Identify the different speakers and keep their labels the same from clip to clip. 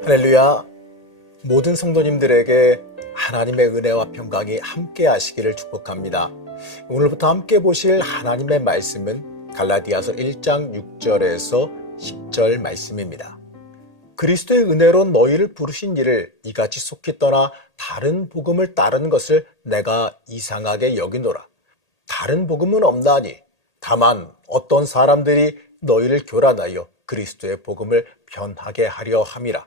Speaker 1: 할렐루야. 모든 성도님들에게 하나님의 은혜와 평강이 함께 하시기를 축복합니다. 오늘부터 함께 보실 하나님의 말씀은 갈라디아서 1장 6절에서 10절 말씀입니다. 그리스도의 은혜로 너희를 부르신 이를 이같이 속히 떠나 다른 복음을 따르는 것을 내가 이상하게 여기노라. 다른 복음은 없나니 다만 어떤 사람들이 너희를 교란하여 그리스도의 복음을 변하게 하려 함이라.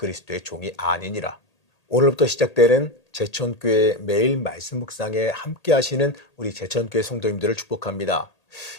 Speaker 1: 그리스도의 종이 아니니라. 오늘부터 시작되는 제천교회 매일 말씀 묵상에 함께 하시는 우리 제천교회 성도님들을 축복합니다.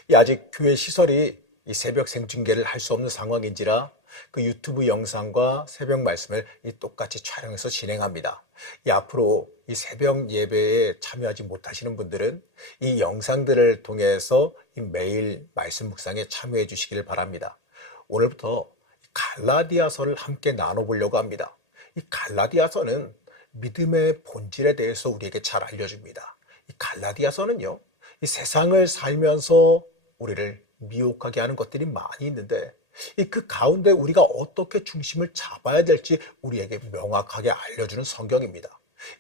Speaker 1: 이 아직 교회 시설이 이 새벽 생중계를 할 수 없는 상황인지라 그 유튜브 영상과 새벽 말씀을 이 똑같이 촬영해서 진행합니다. 이 앞으로 이 새벽 예배에 참여하지 못하시는 분들은 이 영상들을 통해서 이 매일 말씀 묵상에 참여해 주시기를 바랍니다. 오늘부터 갈라디아서를 함께 나눠보려고 합니다. 이 갈라디아서는 믿음의 본질에 대해서 우리에게 잘 알려줍니다. 이 갈라디아서는요, 이 세상을 살면서 우리를 미혹하게 하는 것들이 많이 있는데, 이 그 가운데 우리가 어떻게 중심을 잡아야 될지 우리에게 명확하게 알려주는 성경입니다.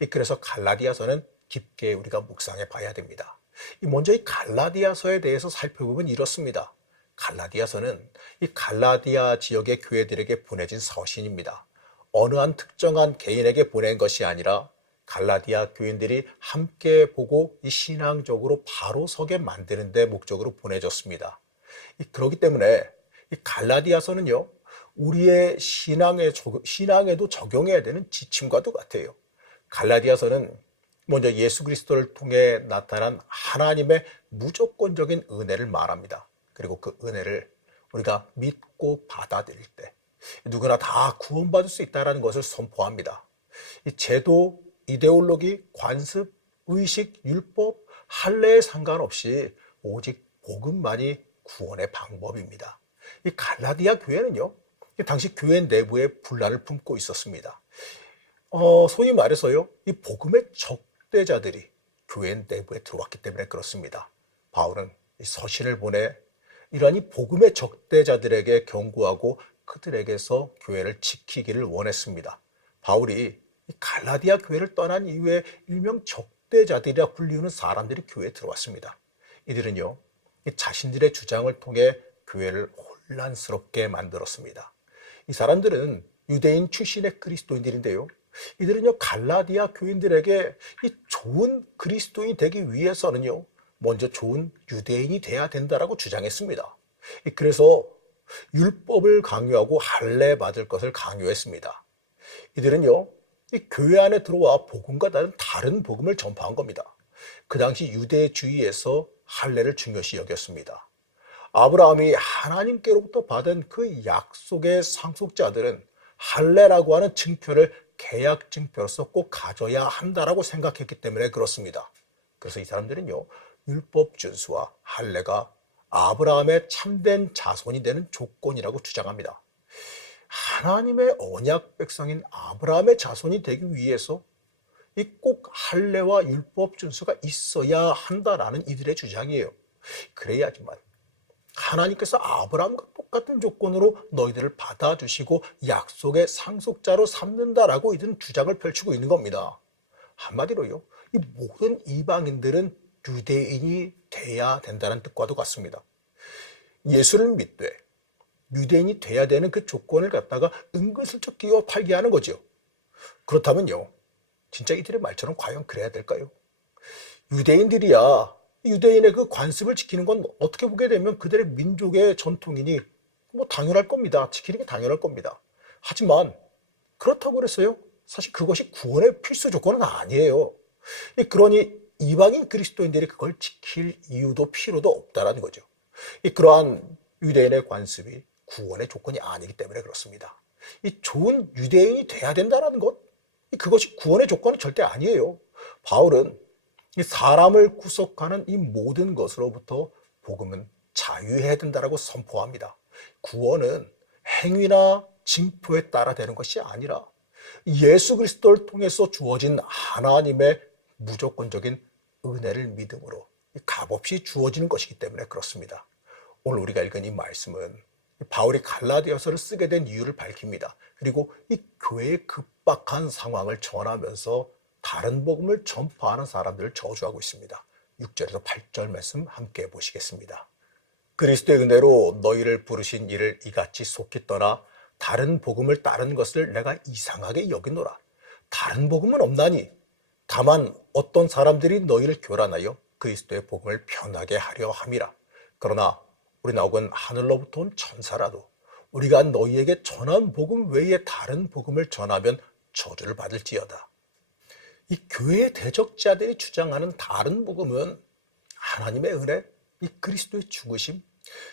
Speaker 1: 이 그래서 갈라디아서는 깊게 우리가 묵상해 봐야 됩니다. 이 먼저 이 갈라디아서에 대해서 살펴보면 이렇습니다. 갈라디아서는 이 갈라디아 지역의 교회들에게 보내진 서신입니다. 어느 한 특정한 개인에게 보낸 것이 아니라 갈라디아 교인들이 함께 보고 이 신앙적으로 바로 서게 만드는 데 목적으로 보내졌습니다. 이 그렇기 때문에 이 갈라디아서는요, 우리의 신앙에, 신앙에도 적용해야 되는 지침과도 같아요. 갈라디아서는 먼저 예수 그리스도를 통해 나타난 하나님의 무조건적인 은혜를 말합니다. 그리고 그 은혜를 우리가 믿고 받아들일 때 누구나 다 구원받을 수 있다는 것을 선포합니다. 이 제도, 이데올로기, 관습, 의식, 율법, 할례에 상관없이 오직 복음만이 구원의 방법입니다. 이 갈라디아 교회는요, 당시 교회 내부에 분란을 품고 있었습니다. 어, 소위 말해서요, 이 복음의 적대자들이 교회 내부에 들어왔기 때문에 그렇습니다. 바울은 이 서신을 보내 이러한 이 복음의 적대자들에게 경고하고 그들에게서 교회를 지키기를 원했습니다. 바울이 갈라디아 교회를 떠난 이후에 일명 적대자들이라 불리우는 사람들이 교회에 들어왔습니다. 이들은요, 자신들의 주장을 통해 교회를 혼란스럽게 만들었습니다. 이 사람들은 유대인 출신의 그리스도인들인데요. 이들은요, 갈라디아 교인들에게 이 좋은 그리스도인이 되기 위해서는요, 먼저 좋은 유대인이 돼야 된다라고 주장했습니다. 그래서 율법을 강요하고 할례 받을 것을 강요했습니다. 이들은요, 이 교회 안에 들어와 복음과 다른 다른 복음을 전파한 겁니다. 그 당시 유대주의에서 할례를 중요시 여겼습니다. 아브라함이 하나님께로부터 받은 그 약속의 상속자들은 할례라고 하는 증표를 계약 증표로서 꼭 가져야 한다라고 생각했기 때문에 그렇습니다. 그래서 이 사람들은요, 율법 준수와 할례가 아브라함의 참된 자손이 되는 조건이라고 주장합니다. 하나님의 언약 백성인 아브라함의 자손이 되기 위해서 이 꼭 할례와 율법 준수가 있어야 한다라는 이들의 주장이에요. 그래야지만 하나님께서 아브라함과 똑같은 조건으로 너희들을 받아주시고 약속의 상속자로 삼는다라고 이들은 주장을 펼치고 있는 겁니다. 한마디로요, 이 모든 이방인들은 유대인이 돼야 된다는 뜻과도 같습니다. 예수를 믿되 유대인이 돼야 되는 그 조건을 갖다가 은근슬쩍 끼워 팔게 하는 거죠. 그렇다면요, 진짜 이들의 말처럼 과연 그래야 될까요? 유대인들이야 유대인의 그 관습을 지키는 건 어떻게 보게 되면 그들의 민족의 전통이니 뭐 당연할 겁니다. 지키는 게 당연할 겁니다. 하지만 그렇다고 그랬어요. 사실 그것이 구원의 필수 조건은 아니에요. 그러니 이방인 그리스도인들이 그걸 지킬 이유도 필요도 없다라는 거죠. 그러한 유대인의 관습이 구원의 조건이 아니기 때문에 그렇습니다. 이 좋은 유대인이 돼야 된다는 것, 그것이 구원의 조건은 절대 아니에요. 바울은 이 사람을 구속하는 이 모든 것으로부터 복음은 자유해야 된다라고 선포합니다. 구원은 행위나 징표에 따라 되는 것이 아니라 예수 그리스도를 통해서 주어진 하나님의 무조건적인 은혜를 믿음으로 값없이 주어지는 것이기 때문에 그렇습니다. 오늘 우리가 읽은 이 말씀은 바울이 갈라디아서를 쓰게 된 이유를 밝힙니다. 그리고 이 교회의 급박한 상황을 전하면서 다른 복음을 전파하는 사람들을 저주하고 있습니다. 6절에서 8절 말씀 함께 보시겠습니다. 그리스도의 은혜로 너희를 부르신 이를 이같이 속히 떠나 다른 복음을 따른 것을 내가 이상하게 여기노라. 다른 복음은 없나니 다만 어떤 사람들이 너희를 교란하여 그리스도의 복음을 편하게 하려 함이라. 그러나 우리 나오건 하늘로부터 온 천사라도 우리가 너희에게 전한 복음 외에 다른 복음을 전하면 저주를 받을지어다. 이 교회의 대적자들이 주장하는 다른 복음은 하나님의 은혜, 이 그리스도의 죽으심,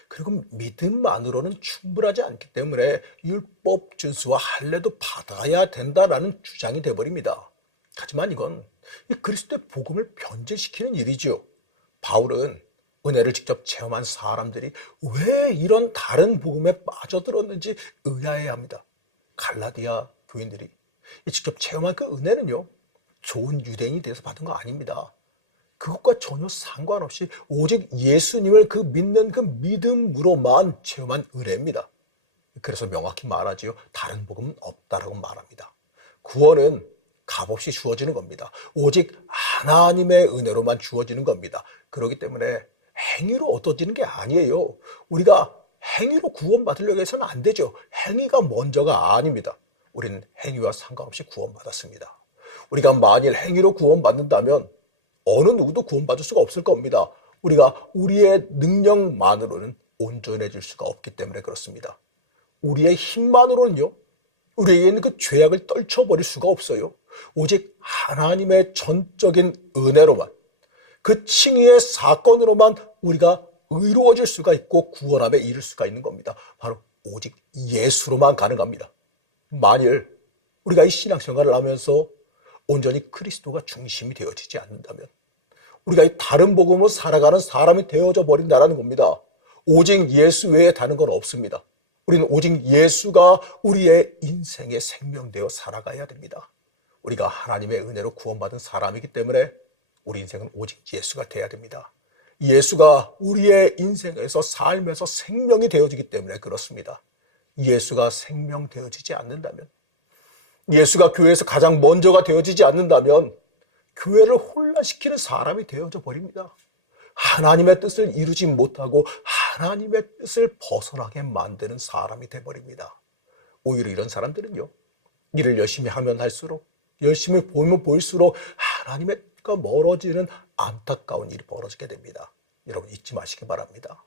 Speaker 1: 그리고 믿음만으로는 충분하지 않기 때문에 율법 준수와 할례도 받아야 된다라는 주장이 되어버립니다. 하지만 이건 이 그리스도의 복음을 변질시키는 일이죠. 바울은 은혜를 직접 체험한 사람들이 왜 이런 다른 복음에 빠져들었는지 의아해 합니다. 갈라디아 교인들이 직접 체험한 그 은혜는요, 좋은 유대인이 돼서 받은 거 아닙니다. 그것과 전혀 상관없이 오직 예수님을 그 믿는 그 믿음으로만 체험한 은혜입니다. 그래서 명확히 말하지요. 다른 복음은 없다라고 말합니다. 구원은 값없이 주어지는 겁니다. 오직 하나님의 은혜로만 주어지는 겁니다. 그렇기 때문에 행위로 얻어지는 게 아니에요. 우리가 행위로 구원받으려고 해서는 안 되죠. 행위가 먼저가 아닙니다. 우리는 행위와 상관없이 구원받았습니다. 우리가 만일 행위로 구원받는다면 어느 누구도 구원받을 수가 없을 겁니다. 우리가 우리의 능력만으로는 온전해질 수가 없기 때문에 그렇습니다. 우리의 힘만으로는요, 우리에게 있는 그 죄악을 떨쳐버릴 수가 없어요. 오직 하나님의 전적인 은혜로만, 그 칭의의 사건으로만 우리가 의로워질 수가 있고 구원함에 이를 수가 있는 겁니다. 바로 오직 예수로만 가능합니다. 만일 우리가 이 신앙생활을 하면서 온전히 그리스도가 중심이 되어지지 않는다면 우리가 이 다른 복음으로 살아가는 사람이 되어져 버린다는 겁니다. 오직 예수 외에 다른 건 없습니다. 우리는 오직 예수가 우리의 인생의 생명되어 살아가야 됩니다. 우리가 하나님의 은혜로 구원받은 사람이기 때문에 우리 인생은 오직 예수가 돼야 됩니다. 예수가 우리의 인생에서 삶에서 생명이 되어지기 때문에 그렇습니다. 예수가 생명 되어지지 않는다면, 예수가 교회에서 가장 먼저가 되어지지 않는다면, 교회를 혼란시키는 사람이 되어져 버립니다. 하나님의 뜻을 이루지 못하고 하나님의 뜻을 벗어나게 만드는 사람이 되어버립니다. 오히려 이런 사람들은요, 일을 열심히 하면 할수록, 열심히 보면 보일수록 하나님의 뜻과 멀어지는 안타까운 일이 벌어지게 됩니다. 여러분 잊지 마시기 바랍니다.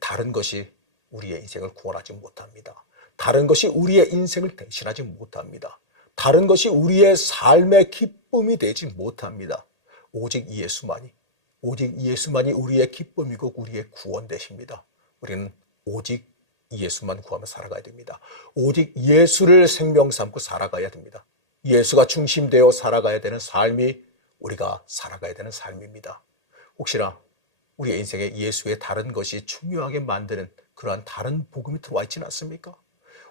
Speaker 1: 다른 것이 우리의 인생을 구원하지 못합니다. 다른 것이 우리의 인생을 대신하지 못합니다. 다른 것이 우리의 삶의 기쁨이 되지 못합니다. 오직 예수만이, 오직 예수만이 우리의 기쁨이고 우리의 구원 되십니다. 우리는 오직 예수만 구하며 살아가야 됩니다. 오직 예수를 생명 삼고 살아가야 됩니다. 예수가 중심되어 살아가야 되는 삶이 우리가 살아가야 되는 삶입니다. 혹시나 우리의 인생에 예수의 다른 것이 중요하게 만드는 그러한 다른 복음이 들어와 있지는 않습니까?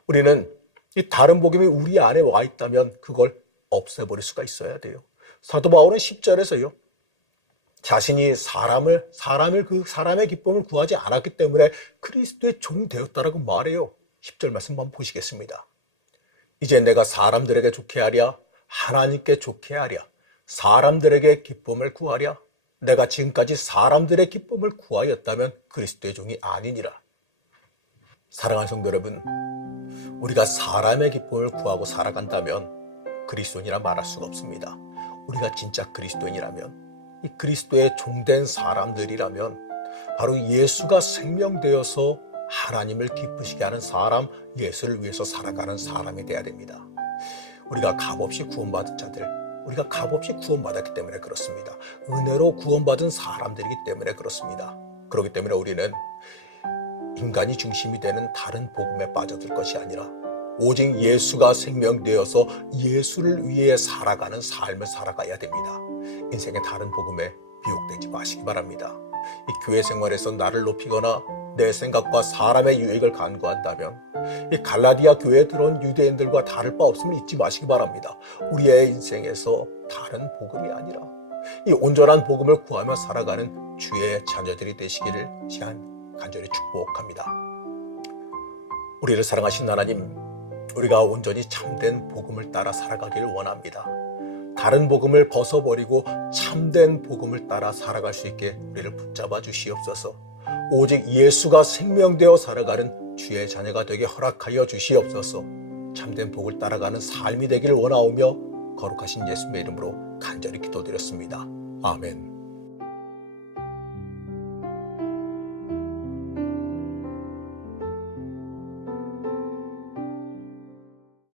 Speaker 1: 우리는 이 다른 복음이 우리 안에 와 있다면 그걸 없애버릴 수가 있어야 돼요. 사도 바울은 10절에서요. 자신이 사람을, 사람을 그 사람의 기쁨을 구하지 않았기 때문에 그리스도의 종 되었다라고 말해요. 10절 말씀 한번 보시겠습니다. 이제 내가 사람들에게 좋게 하랴, 하나님께 좋게 하랴, 사람들에게 기쁨을 구하랴, 내가 지금까지 사람들의 기쁨을 구하였다면 그리스도의 종이 아니니라. 사랑하는 성도 여러분, 우리가 사람의 기쁨을 구하고 살아간다면 그리스도인이라 말할 수가 없습니다. 우리가 진짜 그리스도인이라면, 이 그리스도의 종된 사람들이라면 바로 예수가 생명되어서 하나님을 기쁘시게 하는 사람, 예수를 위해서 살아가는 사람이 되어야 됩니다. 우리가 값없이 구원받은 자들, 우리가 값없이 구원받았기 때문에 그렇습니다. 은혜로 구원받은 사람들이기 때문에 그렇습니다. 그렇기 때문에 우리는 인간이 중심이 되는 다른 복음에 빠져들 것이 아니라 오직 예수가 생명되어서 예수를 위해 살아가는 삶을 살아가야 됩니다. 인생의 다른 복음에 미혹되지 마시기 바랍니다. 이 교회 생활에서 나를 높이거나 내 생각과 사람의 유익을 간구한다면 이 갈라디아 교회에 들어온 유대인들과 다를 바 없음을 잊지 마시기 바랍니다. 우리의 인생에서 다른 복음이 아니라 이 온전한 복음을 구하며 살아가는 주의 자녀들이 되시기를 시한 간절히 축복합니다. 우리를 사랑하신 하나님, 우리가 온전히 참된 복음을 따라 살아가기를 원합니다. 다른 복음을 벗어버리고 참된 복음을 따라 살아갈 수 있게 우리를 붙잡아 주시옵소서. 오직 예수가 생명되어 살아가는 주의 자녀가 되게 허락하여 주시옵소서. 참된 복을 따라가는 삶이 되기를 원하오며 거룩하신 예수님의 이름으로 간절히 기도드렸습니다. 아멘.